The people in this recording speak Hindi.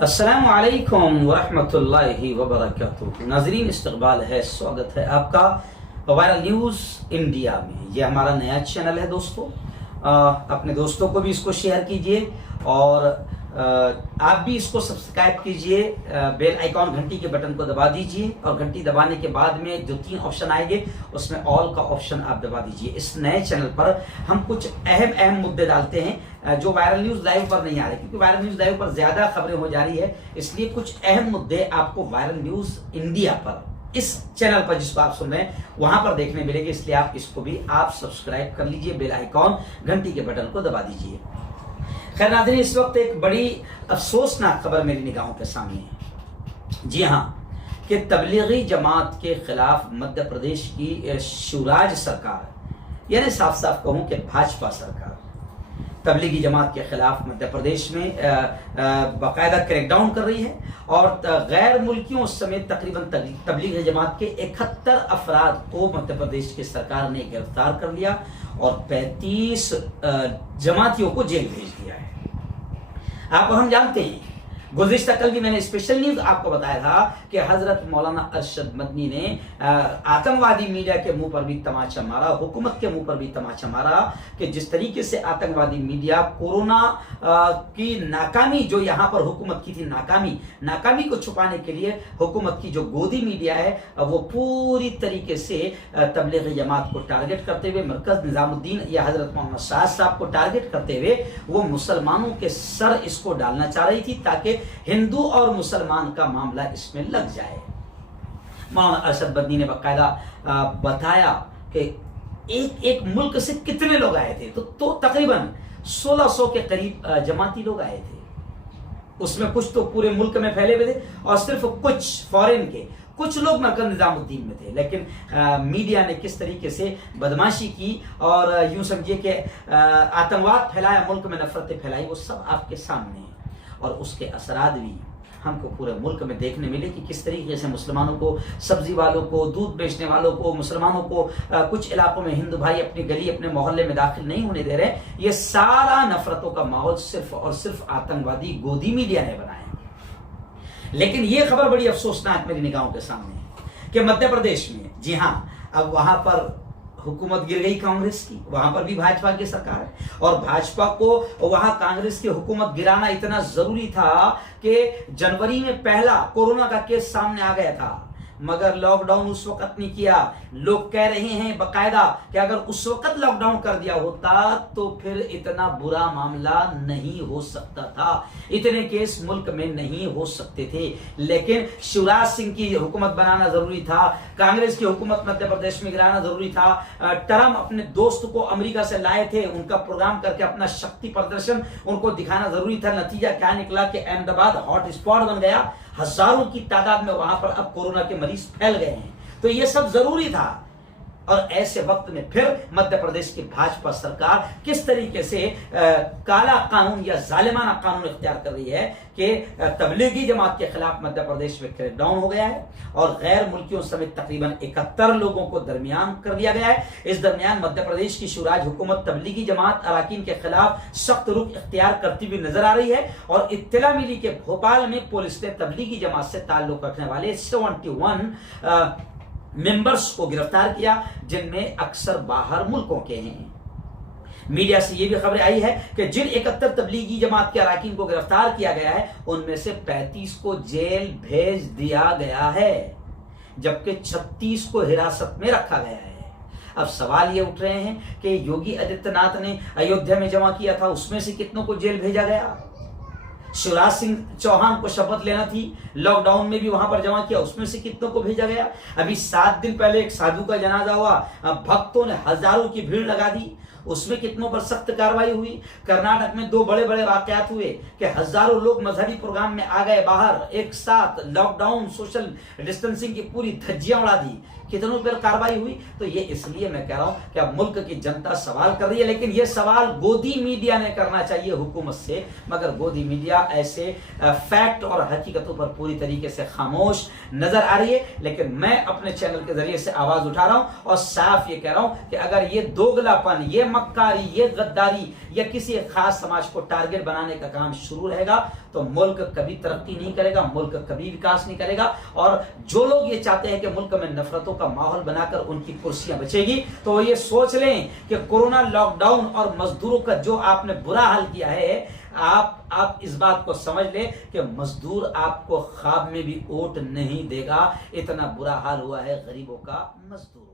अस्सलामुअलैकुम वरहमतुल्लाहि वबरकातुहू। नाज़रीन, इस्तक़बाल है, स्वागत है आपका वायरल न्यूज़ इंडिया में। ये हमारा नया चैनल है दोस्तों। अपने दोस्तों को भी इसको शेयर कीजिए और आप भी इसको सब्सक्राइब कीजिए। बेल आइकॉन घंटी के बटन को दबा दीजिए और घंटी दबाने के बाद में जो 3 ऑप्शन आएंगे उसमें ऑल का ऑप्शन आप दबा दीजिए। इस नए चैनल पर हम कुछ अहम मुद्दे डालते हैं जो वायरल न्यूज़ लाइव पर नहीं आ रहे, क्योंकि वायरल न्यूज़ लाइव पर ज़्यादा खबरें हो जा रही है। इसलिए कुछ अहम मुद्दे आपको वायरल न्यूज़ इंडिया पर, इस चैनल पर जिसको आप सुन रहे हैं, वहां पर देखने मिलेंगे। इसलिए आप इसको भी आप सब्सक्राइब कर लीजिए, बेल आइकॉन घंटी के बटन को दबा दीजिए। खैर नाज़रीन, इस वक्त एक बड़ी अफसोसनाक खबर मेरी निगाहों के सामने है। जी हाँ, कि तबलीगी जमात के खिलाफ मध्य प्रदेश की शिवराज सरकार, यानी साफ साफ कहूं कि भाजपा सरकार, तबलीगी जमात के खिलाफ मध्य प्रदेश में बाकायदा क्रैकडाउन कर रही है और गैर मुल्कियों समेत तकरीबन तबलीगी जमात के 71 अफराद को मध्य प्रदेश की सरकार ने गिरफ्तार कर लिया और 35 जमातियों को जेल भेज दिया है। आपको हम जानते हैं, गुज़िश्ता कल भी मैंने स्पेशल न्यूज आपको बताया था कि हजरत मौलाना अरशद मदनी ने आतंकवादी मीडिया के मुंह पर भी तमाचा मारा, हुकूमत के मुंह पर भी तमाचा मारा कि जिस तरीके से आतंकवादी मीडिया कोरोना की नाकामी, जो यहाँ पर हुकूमत की थी नाकामी को छुपाने के लिए हुकूमत की जो गोदी मीडिया है वो पूरी तरीके से तबलीगी जमात को टारगेट करते हुए, मरकज निजामुद्दीन या हजरत मोहम्मद शाह साहब को टारगेट करते हुए वो मुसलमानों के सर इसको डालना चाह रही थी ताकि हिंदू और मुसलमान का मामला इसमें लग जाए। मौलाना अरशद मदनी ने बाकायदा बताया कि एक मुल्क से कितने लोग आए थे, तो तकरीबन 1600 के करीब जमाती लोग आए थे। उसमें कुछ तो पूरे मुल्क में फैले हुए थे और सिर्फ कुछ फॉरेन के, कुछ लोग मरकज निजामुद्दीन में थे। लेकिन मीडिया ने किस तरीके से बदमाशी की और यूं समझिए कि आतंकवाद फैलाया, मुल्क में नफरतें फैलाई, वो सब आपके सामने है। और उसके असरात भी हमको पूरे मुल्क में देखने मिले कि किस तरीके से मुसलमानों को, सब्जी वालों को, दूध बेचने वालों को, मुसलमानों को कुछ इलाकों में हिंदू भाई अपनी गली, अपने मोहल्ले में दाखिल नहीं होने दे रहे। ये सारा नफरतों का माहौल सिर्फ और सिर्फ आतंकवादी गोदी मीडिया ने बनाया। लेकिन ये खबर बड़ी अफसोसनाक मेरी निगाहों के सामने है कि मध्य प्रदेश में, जी हाँ, अब वहां पर हुकूमत गिर गई कांग्रेस की, वहां पर भी भाजपा की सरकार है और भाजपा को वहां कांग्रेस की हुकूमत गिराना इतना जरूरी था कि जनवरी में पहला कोरोना का केस सामने आ गया था, मगर लॉकडाउन उस वक्त नहीं किया। लोग कह रहे हैं बकायदा कि अगर उस वक्त लॉकडाउन कर दिया होता तो फिर इतना बुरा मामला नहीं हो सकता था, इतने केस मुल्क में नहीं हो सकते थे। लेकिन शिवराज सिंह की हुकूमत बनाना जरूरी था, कांग्रेस की हुकूमत मध्य प्रदेश में गिराना जरूरी था। ट्रम्प अपने दोस्त को अमेरिका से लाए थे, उनका प्रोग्राम करके अपना शक्ति प्रदर्शन उनको दिखाना जरूरी था। नतीजा क्या निकला कि अहमदाबाद हॉट स्पॉट बन गया, हजारों की तादाद में वहां पर अब कोरोना के मरीज फैल गए हैं। तो ये सब जरूरी था। और ऐसे वक्त में फिर मध्य प्रदेश की भाजपा सरकार किस तरीके से काला कानून या जालिमाना कानून इख्तियार कर रही है कि तबलीगी जमात के खिलाफ मध्य प्रदेश में क्रैकडाउन हो गया है और गैर मुल्कियों समेत तकरीबन 71 लोगों को दरमियान कर दिया गया है। इस दरमियान मध्य प्रदेश की शिवराज हुकूमत तबलीगी जमात अराकीन के खिलाफ सख्त रुख इख्तियार करती हुई नजर आ रही है और इत्तला मिली कि भोपाल में पुलिस ने तबलीगी जमात से ताल्लुक रखने वाले 71 मेंबर्स को गिरफ्तार किया, जिनमें अक्सर बाहर मुल्कों के हैं। मीडिया से यह भी खबरें आई है कि जिन 71 तबलीगी जमात के अराकीन को गिरफ्तार किया गया है उनमें से 35 को जेल भेज दिया गया है, जबकि 36 को हिरासत में रखा गया है। अब सवाल ये उठ रहे हैं कि योगी आदित्यनाथ ने अयोध्या में जमा किया था, उसमें से कितनों को जेल भेजा गया? शिवराज सिंह चौहान को शपथ लेना थी, लॉकडाउन में भी वहां पर जमा किया, उसमें से कितनों को भेजा गया? अभी 7 दिन पहले एक साधु का जनाजा हुआ, भक्तों ने हजारों की भीड़ लगा दी, उसमें कितनों पर सख्त कार्रवाई हुई। कर्नाटक में 2 बड़े बड़े वाकयात हुए कि हजारों लोग मजहबी प्रोग्राम में आ गए बाहर, एक साथ लॉकडाउन, सोशल डिस्टेंसिंग की पूरी धज्जियां उड़ा दी, कितनों पर कार्रवाई हुई। तो ये इसलिए मैं कह रहा हूं कि अब मुल्क की जनता सवाल कर रही है, लेकिन ये सवाल गोदी मीडिया ने करना चाहिए हुकूमत से, मगर गोदी मीडिया ऐसे फैक्ट और हकीकतों पर पूरी तरीके से खामोश नजर आ रही है। लेकिन मैं अपने चैनल के जरिए से आवाज उठा रहा हूं और साफ ये कह रहा हूं कि अगर ये दोगलापन, ये मक्कारी, ये गद्दारी या किसी एक खास समाज को टारगेट बनाने का काम शुरू रहेगा तो मुल्क कभी तरक्की नहीं करेगा, मुल्क कभी विकास नहीं करेगा। और जो लोग ये चाहते हैं कि मुल्क में नफरतों का माहौल बनाकर उनकी कुर्सियां बचेगी, तो वो ये सोच लें कि कोरोना, लॉकडाउन और मजदूरों का जो आपने बुरा हाल किया है, आप इस बात को समझ लें कि मजदूर आपको ख्वाब में भी वोट नहीं देगा। इतना बुरा हाल हुआ है गरीबों का, मजदूर